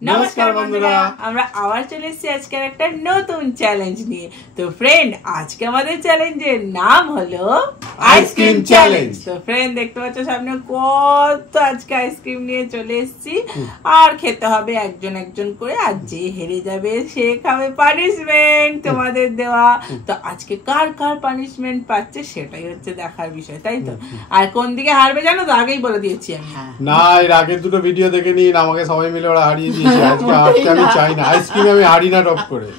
नमस्कार बंधुरा আমরা আবার চলে এসেছি আজকের একটা নতুন চ্যালেঞ্জ নিয়ে। তো ফ্রেন্ড, আজকে আমাদের চ্যালেঞ্জের নাম হলো আইসক্রিম চ্যালেঞ্জ। তো ফ্রেন্ড, দেখতে পাচ্ছ সামনে কত আজকে আইসক্রিম নিয়ে চলে এসেছি, আর খেতে হবে একজন একজন করে, আর যে হেরে যাবে সে খাবে পানিশমেন্ট তোমাদের দেওয়া। তো আজকে কার কার পানিশমেন্ট পাচ্ছে সেটাই হচ্ছে দেখার বিষয়, তাই তো? আর কোন দিকে হারবে জানো তো, আগেই বলে দিয়েছি আমি। না, এর আগের দুটো ভিডিও দেখে নিন, আমাকে সবাই মিলে ওরা হারিয়ে দিয়েছে। আজকে হারতে আমি চাই না, আইসক্রিম আমি হারি না টপ করে।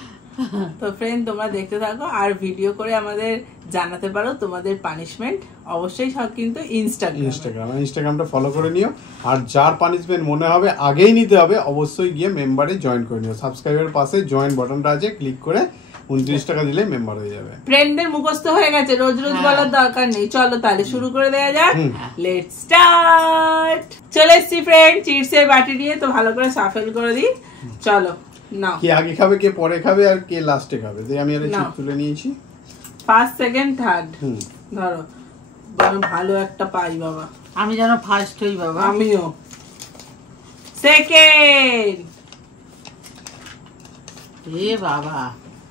তো ফ্রেন্ড, তোমরা দেখতে থাকো আর ভিডিও করে আমাদের জানাতে পারো তোমাদের পানিশমেন্ট। অবশ্যই সব কিন্তু ইনস্টাগ্রামটা ফলো করে নিও, আর যার পানিশমেন্ট মনে হবে আগেই নিতে হবে অবশ্যই গিয়ে মেম্বারে জয়েন করে নিও। সাবস্ক্রাইবের পাশে জয়েন বাটনটা আছে, ক্লিক করে 29 টাকা দিলে মেম্বার হয়ে যাবে। ফ্রেন্ডদের মুখস্থ হয়ে গেছে, রোজ রোজ বলার দরকার নেই। চলো তাহলে শুরু করে দেওয়া যাক। Let's start. চলে এসেছি ফ্রেন্ড চিপসের বাটি নিয়ে, তো ভালো করে সাফেল করে দিই। চলো নাও, কে আগে খাবে, কে পরে খাবে, আর কে লাস্টে খাবে। আমি একটা চিপ তুলে নিয়েছি, ফার্স্ট সেকেন্ড থার্ড। ধরো ভালো একটা পাই বাবা, আমি যেন ফার্স্ট হই বাবা। আমিও সেকেন্ড। এ বাবা,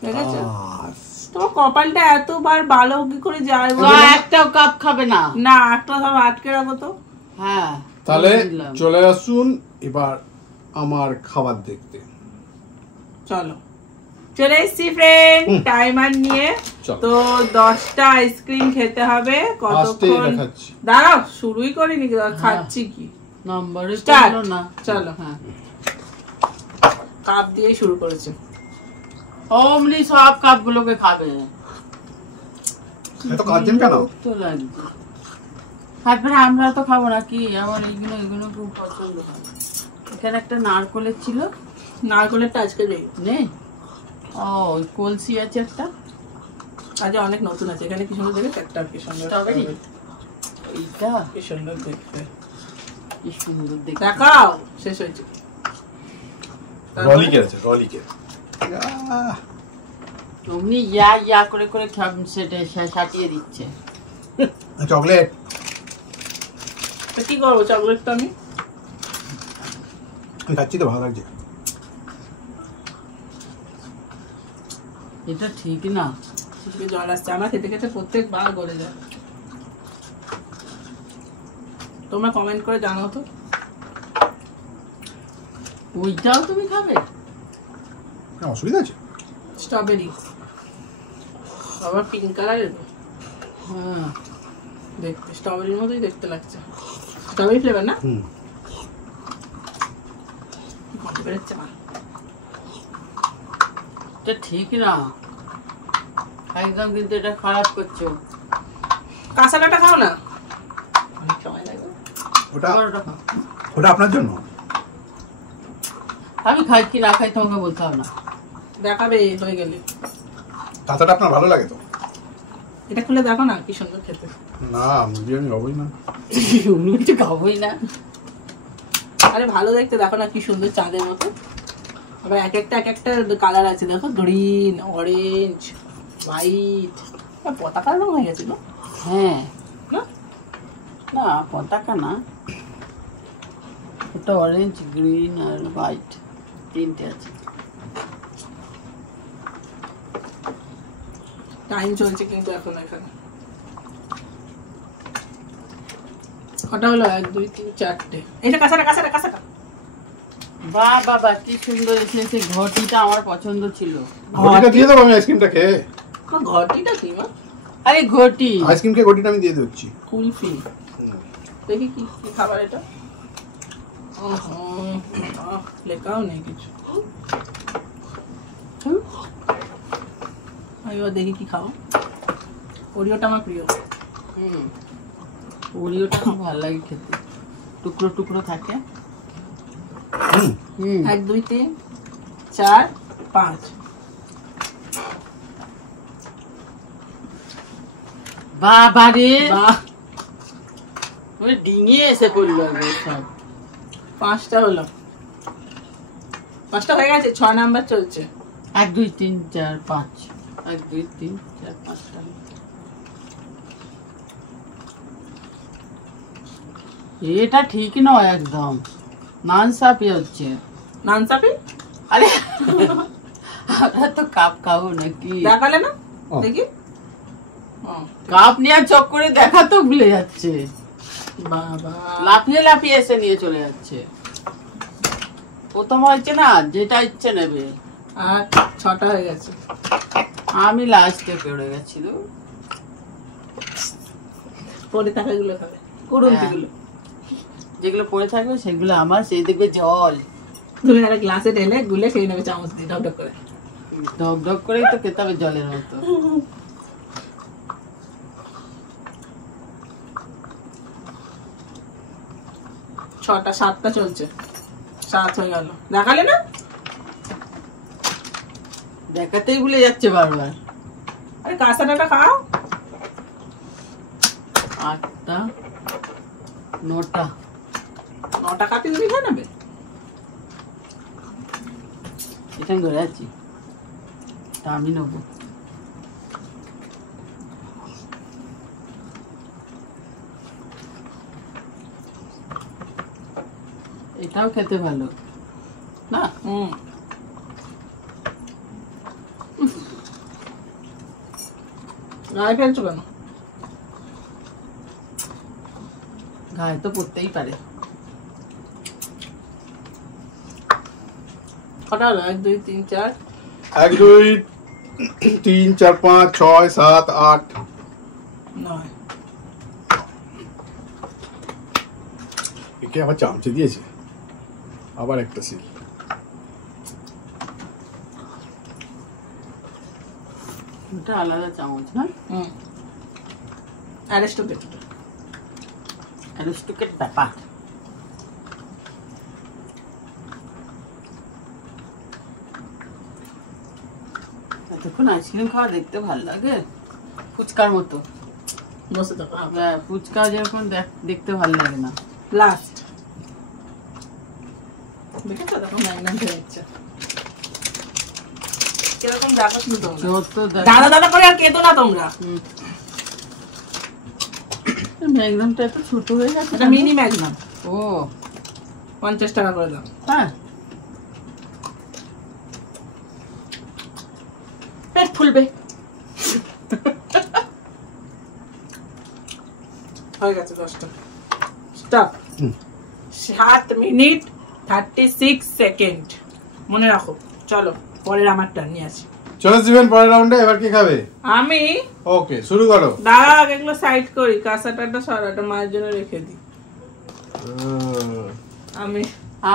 দেখেছো তোমার কপালটা এতবার ভালো কি করে যায়? একটাও কাপ খাবে না? না, একটা সব আটকে রাখো তো। হ্যাঁ, তাহলে চলে আসুন এবার আমার খাবার দেখতে। চলো চলে এসছি ফ্রেন্ড টাইমার নিয়ে। তো 10টা আইসক্রিম খেতে হবে। কতক্ষণ? দাঁড়াও, শুরুই করিনি, খাচ্ছি কি নম্বরে না। চলো, হ্যাঁ, কাপ দিয়ে শুরু করেছে। অমনি সব কাপ গুলোকে খাবে। এত কাজেন কেন? তো লাগবে। তারপরে আমরা তো খাবো না কি? আমার এইগুলো খুব পছন্দ হয়। এখানে একটা নারকলের ছিল, নারকলেরটা আজকে নেই। ও, ওই কলসি আছে একটা, আজকে অনেক নতুন আছে। এখানে কি সুন্দর দেখে একটা, কি সুন্দর স্ট্রবেরি। এইটা কি সুন্দর দেখতে, কি সুন্দর দেখতে। দেখাও, শেষ হয়েছে। রলিকের আছে, রলিকের। অমনি ইয়া করে সেটা সাটিয়ে দিচ্ছে। চকলেট তো কি করবো, চকলেটটা আমি খাচ্ছি তো ভালো লাগছে। এটা ঠিক না, জল আসছে আমার খেতে খেতে, প্রত্যেকবার গলে যায়। তোমরা কমেন্ট করে জানাও তো। ওইটাও তুমি খাবে? অসুবিধা আছে? স্ট্রবেরি আবার পিঙ্ক কালারের। হ্যাঁ, দেখতে স্ট্রবেরির মতোই দেখতে লাগছে। স্ট্রবেরি ফ্লেভার না? বেরোচ্ছে না, এটা ঠিক না একদম, কিন্তু এটা খারাপ করছো। কাঁচাটা খাও না, অনেক সময় লাগবে। ওটা আপনার জন্য। আমি খাই কি না খাই তোমাকে বলতে হবে না, দেখাবে হয়ে গেলে। কাঁচাটা আপনার ভালো লাগে তো? এটা খুলে দেখো না, কি সুন্দর খেতে। না, মুরগি আমি খাবোই না। কিছু খাবোই না। আরে ভালো দেখতে, দেখো না কি সুন্দর চাঁদের মতো। আবার এক একটা কালার আছে, দেখো, গ্রিন, অরেঞ্জ, হোয়াইট, পতাকার রং হয়ে গেছে না? হ্যাঁ, না না পতাকা না, এটা অরেঞ্জ, গ্রিন আর হোয়াইট, তিনটে আছে। টাইম চলছে কিন্তু এখন এখানে। কটা হলো? 1 2 3 4টে। এইটা কাঁচাটা। বাহ বাবা, কি সুন্দর এসেছে। ঘটিটা আমার পছন্দ ছিল। ঘটিটা দিয়ে দেবো আমি আইসক্রিমটা খেয়ে। ঘটিটা কি মা? আরে ঘটি, আইসক্রিম খেয়ে ঘটিটা আমি দিয়ে দিচ্ছি। কুলফি। দেখি কি খাবার এটা। লেখাও নেই কিছু। এবার দেখি কি খাও। ওরিওটা আমার প্রিয়। ওরিওটা খুব ভালো লাগে খেতে, টুকরো টুকরো থাকে। 1 2 3 4 5। বাবা রে, ওই ডিঙিয়ে এসে পড়লো সব। 5টা হলো, 5টা হয়ে গেছে। 6 নাম্বার চলছে। 1 2 3 4 5, 1 2 3 4 5টা। এটা ঠিক নয় একদম, নানসাফি হচ্ছে। নানসাফি আরে আমরা তো কাপ খাবো নাকি? দেখালে না ও। দেখি কাপ নিয়ে চক্করে দেখা তো ভুলে যাচ্ছে, বাবা লাফিয়ে লাফিয়ে এসে নিয়ে চলে যাচ্ছে। প্রথম হয়েছে না, যেটা ইচ্ছে নেবে। আর 6টা হয়ে গেছে। আমি লাস্টে পড়ে গেছিল। পরে থাকাগুলো খাবে, কুড়ুন্তিগুলো। যেগুলো পড়ে থাকবে সেগুলো আমার, সেই দেখবে জল তুমি একটা গ্লাসে ঢেলে গুলে খেয়ে নেবে চামচ দিয়ে ঢক ঢক করে। ঢক ঢক করেই তো খেতে হবে জলের মতো। 6টা 7টা চলছে, 7 হয়ে গেল। দেখালে না? দেখাতেই ভুলে যাচ্ছে বারবার। আরে কাঁসাটা খাও। 8টা 9টা 9টা কাপি তুমি খেয়ে নেবে। এটা ধরে আছি, তা আমি নেবো। এটাও খেতে ভালো না? গায়ে ফেলছো কেন? গায়ে তো পড়তেই পারে। কটা হলো? 1 2 3 4 1 2 3 4 5 6 7 8 9। একে আবার চামচে দিয়েছে, আবার একটা সিল। এটা আলাদা চামচ না? অ্যারিস্টোকেট ব্যাপার। এতক্ষণ আইসক্রিম খাওয়া দেখতে ভালো লাগে, ফুচকার মতো। বসে থাকো। হ্যাঁ, ফুচকা যেরকম দেখতে ভালো লাগে না। লাস্ট দেখেছো, দেখো ম্যাগনেট হয়ে যাচ্ছে। কিরকম দেখো শুধু তোমরা, যত দাদা দাদা করে আর কেতো না তোমরা। ম্যাগনামটা এত ছোট হয়ে গেছে। এটা মিনি ম্যাগনাম। ও 50 টাকা করে দাও। হ্যাঁ, পেট ফুলবে। হয়ে গেছে 10টা। স্টপ। 7 minute 36 second. মনে রাখো। চলো পরের আমার টার্ন নিয়ে আসি। চলো জীবন পরের রাউন্ডে। এবার কি খাবে? আমি ওকে, শুরু করো। দাঁড়া, এগুলো সাইড করি। কাঁসাটা সরাটা মায়ের জন্য রেখে দিই।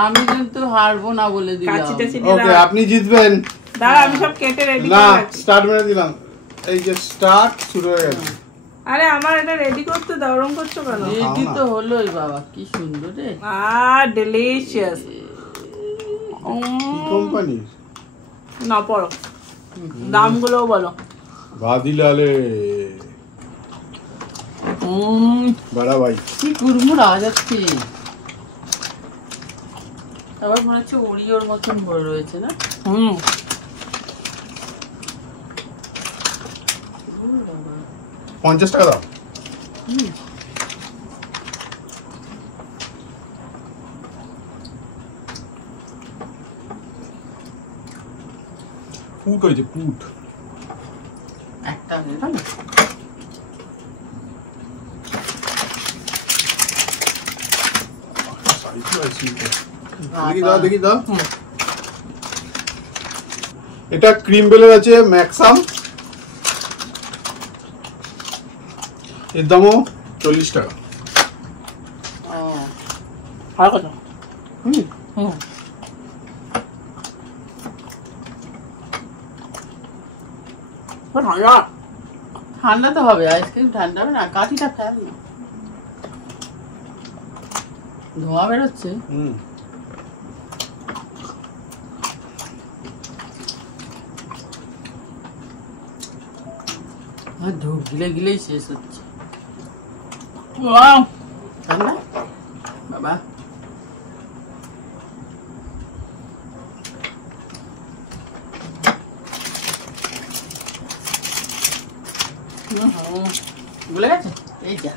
আমি কিন্তু হারবো না বলে দিলাম। কাঁচিটা ছিল। ওকে, আপনি জিতবেন। দাঁড়া, আমি সব কেটে রেডি না, করে রাখছি। স্টার্ট মেরে দিলাম। এই যে স্টার্ট শুরু হয়ে গেছে। আরে আমার এটা রেডি করতে দাও, ওরম করছো কেন? রেডি তো হলোই বাবা, কি সুন্দর রে। ডিলিশিয়াস। কি কোম্পানি? না পড়ো, দামগুলোও বলো। ভাদিলালে বড়া ভাই। কি কুড়মুড় আওয়াজ হচ্ছে। আবার মনে হচ্ছে ওরিওর মতন ভরে রয়েছে না? 50 টাকা দাও। পুট হয়েছে, পুট। একটা নেবা না? দেখি দাও, দেখি দাও। এটা ক্রিম বেলের আছে ম্যাক্সাম। এর দামও 40 টাকা। আর কত? ঠান্ডা তো হবে, আইসক্রিম ঠান্ডা হবে না। কাঠিটা ফেল না, ধোঁয়া বেরোচ্ছে। আর ধূপ গিলে গিলেই শেষ হচ্ছে। ঠান্ডা বাবা। বলে গেছে এই যা।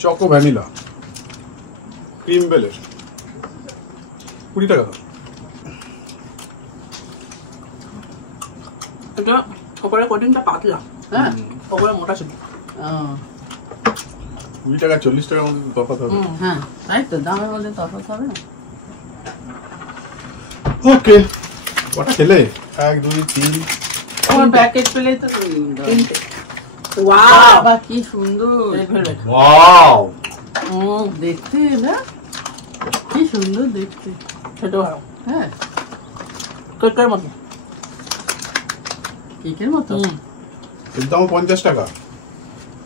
Choco vanilla. ক্রিম বেলের 20 টাকা দাম। এটা ওপরে কোটিংটা পাতলা, হ্যাঁ ওপরে মোটা ছিল। 20 টাকা 40 টাকার মধ্যে তফাৎ হবে। হ্যাঁ তাই তো, দামের মধ্যে তফাৎ হবে না। ওকে, কটা খেলে? 1 2 3 আমার প্যাকেট পেলেই তো তিনটে। ওয়াও, বাবা কি সুন্দর ওয়াও, দেখতে না, কি সুন্দর দেখতে। খেতে ভালো, হ্যাঁ কেকের মতো। কেকের মতো। এর দাম 50 টাকা।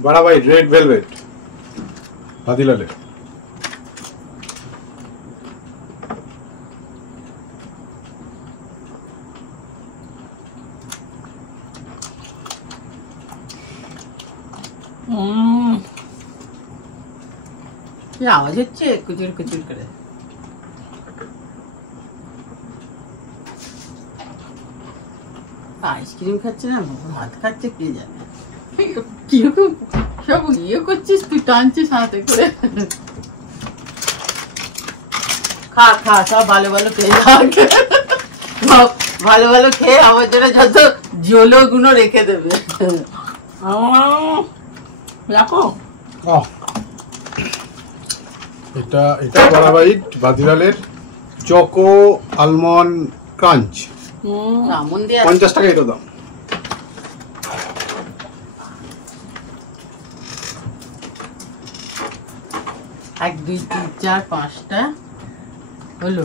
বড় ভাই রেড ভেলভেট ভাদিলালের। কি আওয়াজ হচ্ছে কুচুর কুচুর করে। আইসক্রিম খাচ্ছে না ভাত খাচ্ছে কে জানে। কিরকম সব ইয়ে করছিস তুই, টানছিস হাতে করে। খা খা, সব ভালো ভালো খেয়ে সব ভালো ভালো খেয়ে আমার জন্য যত জলো গুলো রেখে দেবে। রাখো। এটা বড় ভাই ভাদিলালের চকো আলমন্ড ক্রাঞ্চ। আমন দিয়ে 50 টাকা এটা দাম। এক দুই তিন চার পাঁচটা হলো।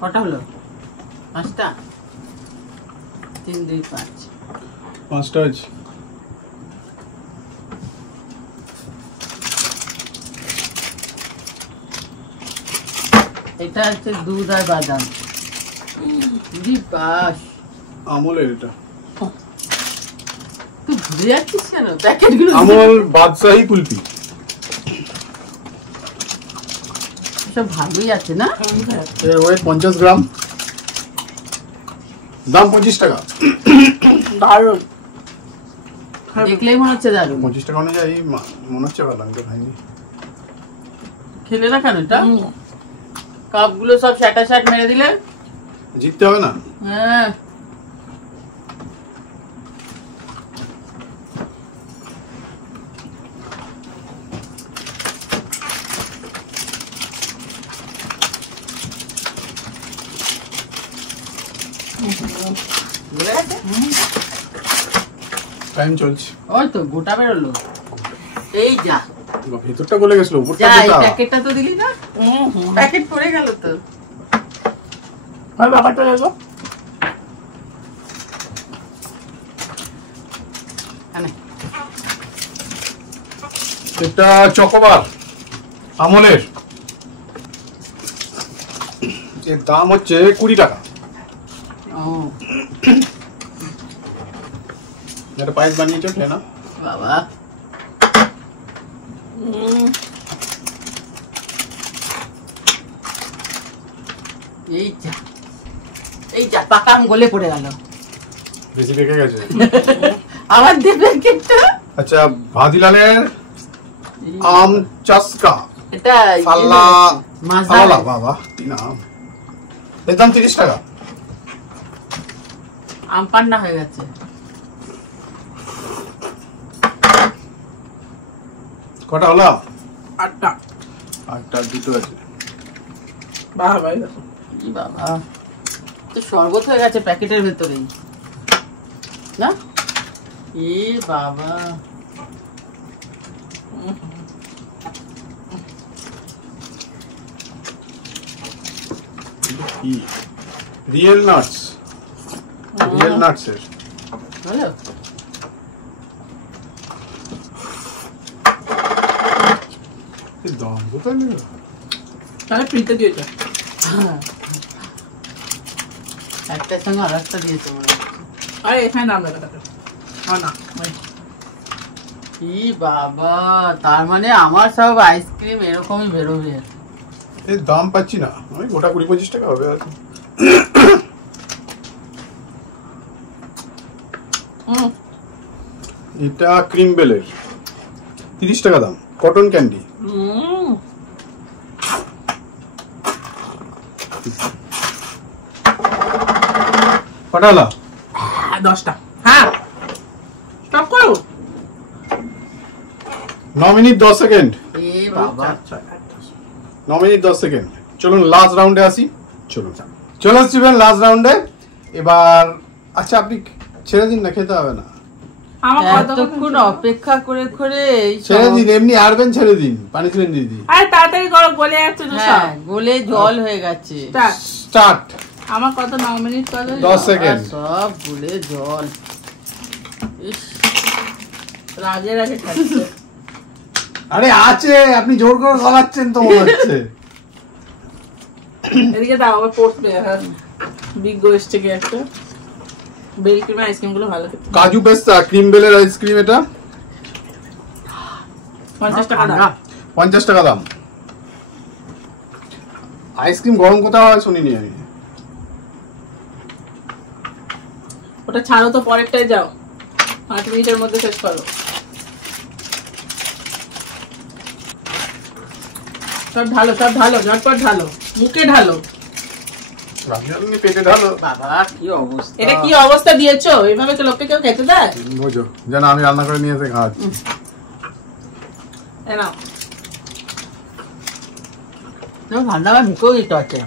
কটা হলো? 5টা। 3 2 5 5টা আছে। এটা হচ্ছে দুধ আর বাদাম। বাস আমলের এটা তুই ভুলে যাচ্ছিস কেন প্যাকেটগুলো? আমল বাদশাহী কুলফি। সব ভালোই আছে না? এর ওয়েট 50 গ্রাম, দাম 25 টাকা। দারুণ, দেখলেই মনে হচ্ছে দারুণ। 25 টাকা অনুযায়ী মনে হচ্ছে ভালো, আমি তো খাইনি। খেলে না কেন এটা? কাপগুলো সব স্যাট মেরে দিলে জিততে হবে না। হ্যাঁ টাইম চলছে। ওই তো গোটা বেরোলো। এই যা ভেতরটা গলে গেছিল, উপরটা যা, এই গোটা। প্যাকেটটা তো দিলি না, প্যাকেট পড়ে গেল তো। আর ব্যাপারটা দেখো, এটা চকোবার আমলের, এর দাম হচ্ছে 20 টাকা। ও এটা পায়েস বানিয়েছে, খেয়ে না। বাবা এই যা পাকা আম গলে পড়ে গেল। বেশি রেখে গেছে। আবার দেবে প্যাকেটটা। আচ্ছা, ভাদিলালের আম চাস্কা এটা ফাল্লা মাজা ফাল্লা, বাবা কি নাম। এর দাম 30 টাকা। আম পান্না হয়ে গেছে। কটা হলো? 8টা। 8টা, 2টো আছে। বাবা বাবা তো শরবত হয়ে গেছে প্যাকেটের ভেতরেই না। এ বাবা কি রিয়েল নাটস, রিয়েল নাটস এর হলো। কি দাম কোথায় নিল? তাহলে ফ্রিতে দিয়েছে। একটার সঙ্গে আর একটা দিয়েছে মনে হচ্ছে। আরে এখানে দাম লেখা থাকে। না কি বাবা, তার মানে আমার সব আইসক্রিম এরকমই বেরোবে। এর দাম পাচ্ছি না, ওই গোটা 20-25 টাকা হবে আর কি। এটা ক্রিম বেলের 30 টাকা দাম, কটন ক্যান্ডি। কটা হলো? 10টা। হ্যাঁ স্টপ করো। 9 মিনিট 10 সেকেন্ড। এ বাবা 9 মিনিট 10 সেকেন্ড। চলুন লাস্ট রাউন্ডে আসি। চলুন চলে আসছি লাস্ট রাউন্ডে এবার। আচ্ছা আপনি ছেড়ে দিন না, খেতে হবে না। আমার এতক্ষণ অপেক্ষা করে করে ছেড়ে দিন, এমনি আরবেন ছেড়ে দিন, পানিশমেন্ট দিয়ে দিন। আরে তাড়াতাড়ি করো, গলে যাচ্ছে তো সব। হ্যাঁ গলে জল হয়ে গেছে। স্টার্ট। আমার কত 9 মিনিট কত? 10 সেকেন্ড। সব গলে জল। ইস রাগে রাগে খাচ্ছে। আরে আছে, আপনি জোর করে গলাচ্ছেন তো মনে হচ্ছে। এদিকে দাও, আবার পড়বে। হ্যাঁ বিগ গো এসছে কি একটা। বেল ক্রিম আইসক্রিম গুলো ভালো খেতে। কাজু পেস্তা ক্রিম বেলের আইসক্রিম, এটা 50 টাকা দাম। 50 টাকা দাম। আইসক্রিম গরম কোথাও হয় শুনিনি আমি। ওটা ছাড়ো তো, পরেরটাই যাও। 5 মিনিটের মধ্যে শেষ করো। সব ঢালো, সব ঢালো, ঝটপট ঢালো, মুখে ঢালো। রাজধানী পেটে ঢালো। বাবা কি অবস্থা। এটা কি অবস্থা দিয়েছো? এইভাবে তো লোককে কেউ খেতে দেয়? বুঝো যেন আমি রান্না করে নিয়ে এসে খাওয়াচ্ছি। নাও তুমি ঠান্ডা আমার মুখেও দিতে হচ্ছে।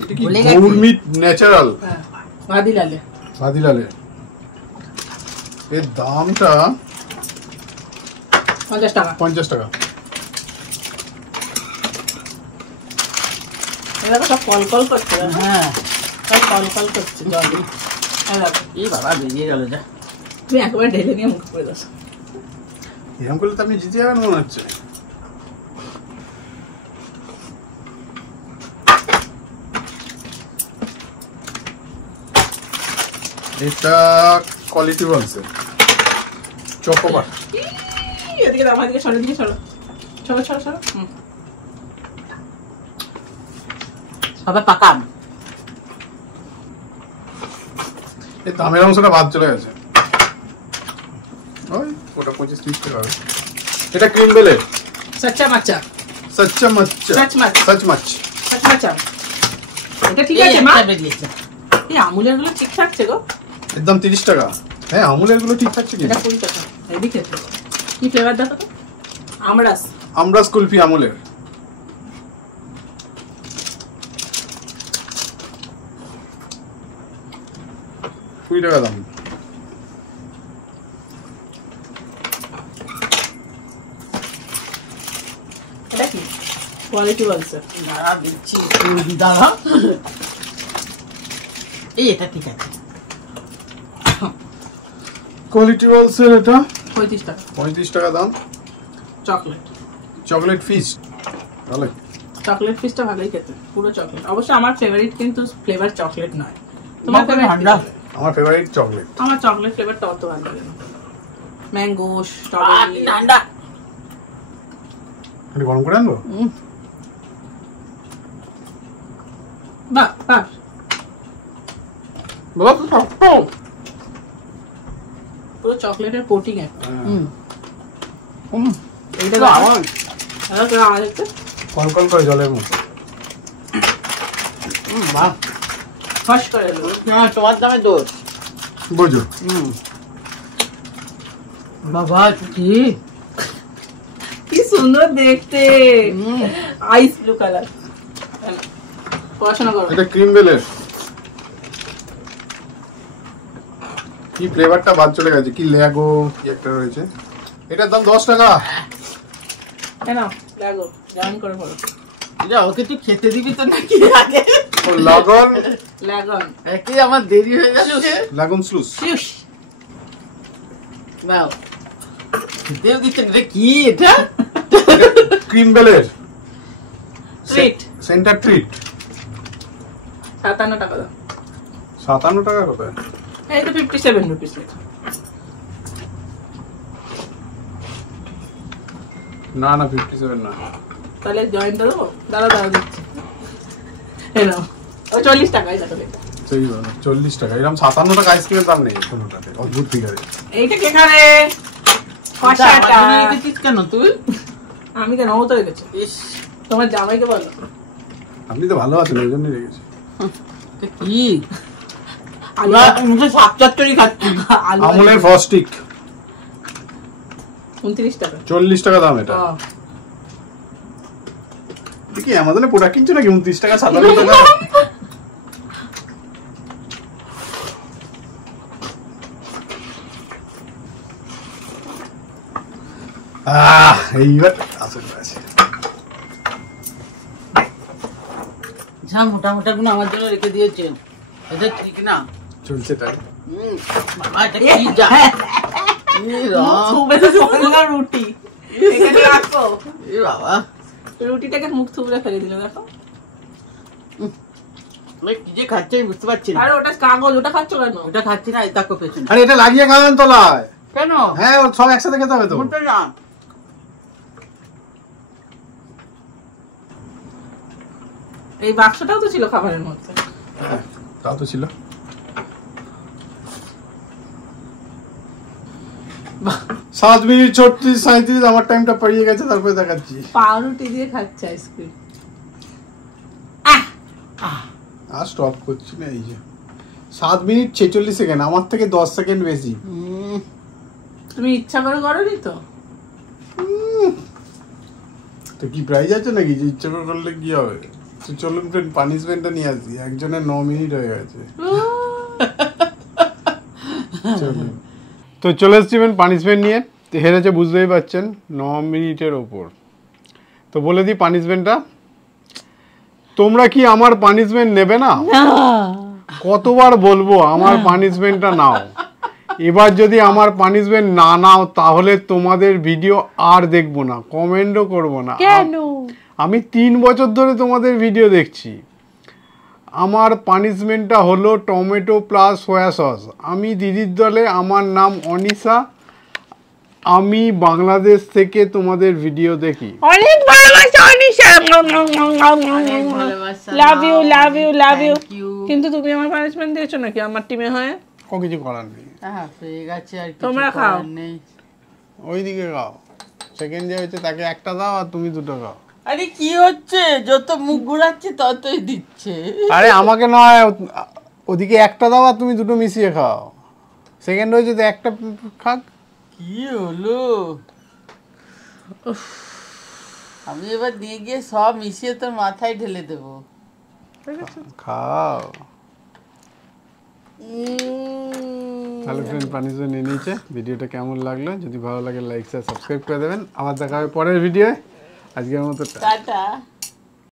এটা কি ভুলে গেছি। গৌরমিট ন্যাচারাল হ্যাঁ ভাদিলালে। ভাদিলালে। এর দামটা 50 টাকা। 50 টাকা। এটা তো সব কল কল করছে। হ্যাঁ সব কল কল করছে জল। হ্যাঁ দেখো, এই বাবা বেরিয়ে গেল যা। তুমি একবার ঢেলে নিয়ে মুখ করে দাও। এরকম করলে তো আপনি জিতে যাবেন মনে হচ্ছে। এটা কোয়ালিটি বলছে চকোবার। এদিকে দাও, এদিকে সরো, এদিকে সরো, সরো সরো সরো। সবাই পাকাম। এই দামের অংশটা বাদ চলে গেছে। ওই ওটা 25-30 টাকা হবে। এটা ক্রিম বেলে সচ্চা মাচ্চা। সচ্চা মাচ্চা। সচমাচ। সচমাচ। সচ্চা মাচ্চা। এটা ঠিক আছে মা? এই আমুলের গুলো ঠিক থাকছে গো। একদম 30 টাকা। হ্যাঁ আমুলের গুলো ঠিক থাকছে কি? এটা 20 টাকা। এদিকে কি ফ্লেভার দেখো তো? আমরাস। আমরাস কুলফি আমুলের। কুড়ি টাকা দাম। এটা কি কোয়ালিটি বলছে? দাঁড়া দিচ্ছি দাঁড়া। এই এটা ঠিক আছে। কোয়ালিটি বলছে এটা 35 টাকা। 35 টাকা দাম। চকলেট। চকলেট ফিশ ভালো। চকলেট ফিশটা ভালোই খেতে, পুরো চকলেট। অবশ্য আমার ফেভারিট কিন্তু ফ্লেভার চকলেট নয়। তোমার ফেভারিট ঠান্ডা। আমার ফেভারিট চকলেট। আমার চকলেট ফ্লেভারটা অত ভালো লাগে না। Mango, strawberry. ঠান্ডা। এটা গরম করে আনবো? বাহ বাহ, বাবা তো শক্ত। পুরো চকলেটের কোটিং একটা। এইটা তো আওয়াজ। হ্যালো কেমন আওয়াজ হচ্ছে? কলকল করে জলের মতো। বাহ ফস করে এলো। হ্যাঁ তোমার দামে দোষ। বুঝো বাবা কি কি সুন্দর দেখতে, আইস ব্লু কালার। পড়াশোনা করো। এটা ক্রিম বেলের। কি ফ্লেভারটা বাদ চলে গেছে, কি ল্যাগো কি একটা রয়েছে। এটার দাম 10 টাকা। কেন লাগো জান করে পড়ো। যা ওকে তুই খেতে দিবি তো নাকি আগে? ও লাগন লাগন। একে আমার দেরি হয়ে গেল রে। লাগুন স্লুস। শিউশ। নাও খেতেও দিচ্ছেন রে। কি এটা? ক্রিম বেলের ট্রিট। Centre treat. 57 টাকা দাও। 57 টাকা কোথায়? এই তো 57 রুপিস। না না 57 না। তাহলে জয়েন্ট দেবো। দাঁড়া দাঁড়া দিচ্ছি। এই নাও। ও 40 টাকাই দেখো। সেই 40 টাকা, এরকম 57 টাকা আইসক্রিমের দাম নেই কোনোটাতে, অদ্ভুত ফিগারে। এইটা কে খাবে? কষাটা রেখেছিস কেন তুই? আমি কেন, ও তো রেখেছে। ইস, তোমার জামাইকে বলো। আপনি তো ভালো আছেন, ওই জন্যই রেখেছি। কি মুখে সাপ চচ্চড়ি খাচ্ছি। আমুলের ফস্টিক 29 টাকা। 40 টাকা দাম এটা। দেখি আমাদের প্রোডাক্ট কিনছো নাকি 29 টাকা 57 টাকা? এইবার আসলে আছে যা মোটা মোটা গুলো আমার জন্য রেখে দিয়েছেন, এটা ঠিক না। চলছে তাই। বাবা এটা কি যা রুটি এখানে রাখো। এ বাবা, রুটিটাকে মুখ থুবড়ে ফেলে দিল, দেখো। কি যে খাচ্ছে আমি বুঝতে পারছি না। আরে ওটা কাগজ, ওটা খাচ্ছ কেন? ওটা খাচ্ছি না, এই দেখো পেছনে। আরে এটা লাগিয়ে খাবেন তলায়। কেন? হ্যাঁ, ও সব একসাথে খেতে হবে তো। মোটা না। এই বাক্সটাও তো ছিল খাবারের মধ্যে। হ্যাঁ, তাও তো ছিল। 7 মিনিট 36 37 আমার টাইমটা পেরিয়ে গেছে, তারপরে দেখাচ্ছি। পাউরুটি দিয়ে খাচ্ছে আইসক্রিম। আর স্টপ করছি না, এই যে 7 মিনিট 46 সেকেন্ড, আমার থেকে 10 সেকেন্ড বেশি। তুমি ইচ্ছা করে করোনি তো? তো কি প্রাইজ আছে নাকি যে ইচ্ছা করে করলে কি হবে? তো চলুন ফ্রেন্ড, পানিশমেন্টটা নিয়ে আসি। একজনের 9 মিনিট হয়ে গেছে। চলুন, তো চলে এসেছি পানিশমেন্ট নিয়ে। তো হেরেছে বুঝতেই পারছেন, 9 মিনিটের ওপর। তো বলে দিই পানিশমেন্টটা, তোমরা কি আমার পানিশমেন্ট নেবে না? কতবার বলবো আমার পানিশমেন্টটা নাও। এবার যদি আমার পানিশমেন্ট না নাও তাহলে তোমাদের ভিডিও আর দেখবো না, কমেন্টও করবো না। কেন? আমি 3 বছর ধরে তোমাদের ভিডিও দেখছি। আমার পানিশমেন্টটা হলো টমেটো প্লাস সয়া সস। আমি দিদির দলে, আমার নাম অনিশা, আমি বাংলাদেশ থেকে তোমাদের ভিডিও দেখি। অনেক ভালোবাসা Anisha, love you love you love you. কিন্তু তুমি আমার পানিশমেন্ট দিয়েছো নাকি আমার টিমে হয়ে? ও কিছু করার নেই, হ্যাঁ পেয়ে গেছে আর কিছু তোমরা খাও। করার নেই। ওইদিকে খাও। সেকেন্ড যে হয়েছে তাকে একটা দাও আর তুমি 2টো খাও। আরে কি হচ্ছে, যত মুখ ঘুরাচ্ছে ততই দিচ্ছে। আরে আমাকে নয়, ওদিকে একটা দাও আর তুমি 2টো মিশিয়ে খাও। সেকেন্ড হয়েছে তো একটা খাক। কি হলো? আমি এবার নিয়ে গিয়ে সব মিশিয়ে তোর মাথায় ঢেলে দেবো। খাও। তাহলে ফ্রেন্ড পানিশমেন্ট নিয়ে নিয়েছে। ভিডিওটা কেমন লাগলো? যদি ভালো লাগে লাইক শেয়ার সাবস্ক্রাইব করে দেবেন। আবার দেখা হবে পরের ভিডিওয়। আজকের মতো টাটা।